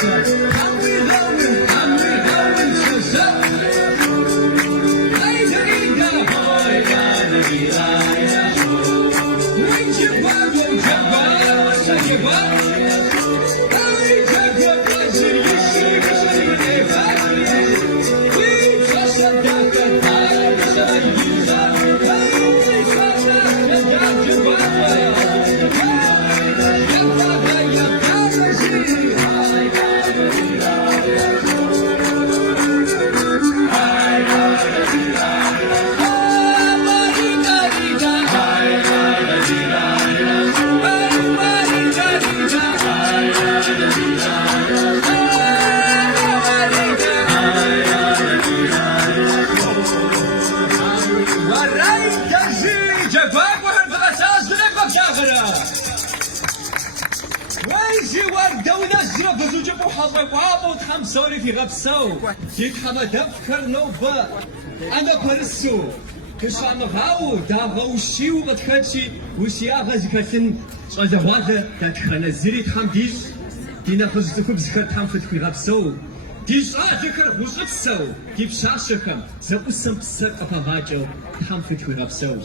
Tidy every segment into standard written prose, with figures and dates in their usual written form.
Sorry في غبسو جيت حمد كرنوبة أنا برسو كشام غاو دا غوشي ومتخدشي وشي أغاز كاتن صدواغ تاتخنا زري تحمديس دينا خزتكم زكر تحمفت في غبسو ديش ذكر وغبسو كيف شاشكم زقسم بسر قفاجو تحمفت في غبسو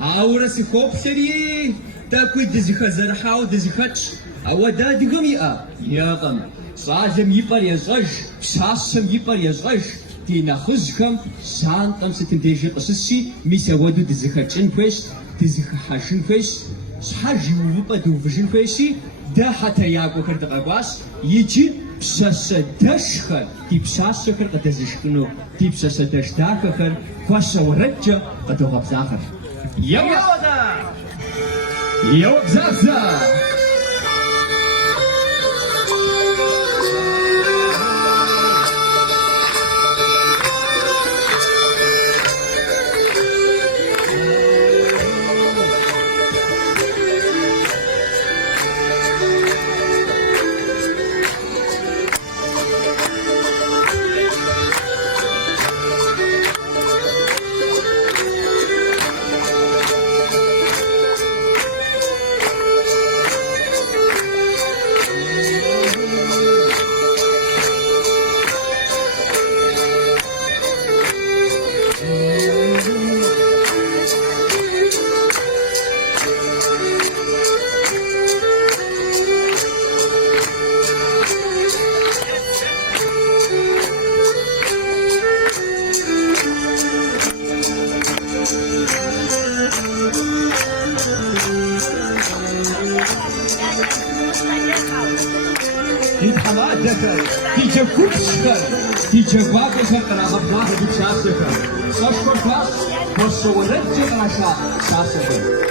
أورسي خوب ثري تاكوي دزيخا زرحاو دزيخاتش أو دا دقميئة ياغم صاجم يبر يزغج شاشم يبر يزغج دينا خزكم شانطم ستنديجي قصصي ميساودو دزيخاتشن فيش دزيخا حاشن فيش شحاجي ويبا دوفجن فيشي دا حتى ياكو كردقاقواس يجي بشاشة داشخر دي بشاشة كر قدزيشكنو دي بشاشة داش داكخر خواشا ورجة قدو غبزاخر يو بزازا Dice Kuchka, dice Wagner, Rahablah, di Chasaka. Sashko Pass, posso leggere la Chasaka.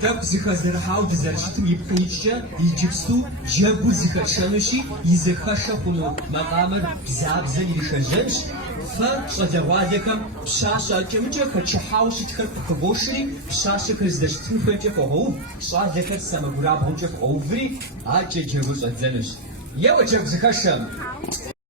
Так зихазерхау дизершитм ипхнича иджипсту жабу зихашануши изехаша хуну мaqamır bzabzen yişajenş fa şadavadekam pşaşa kemce kaçhau şitkhar khboshri pşaşa krizdeştun fençe fohov şadekar samagurab honçe ovri ace jebus adzenuş yewa jab zihasham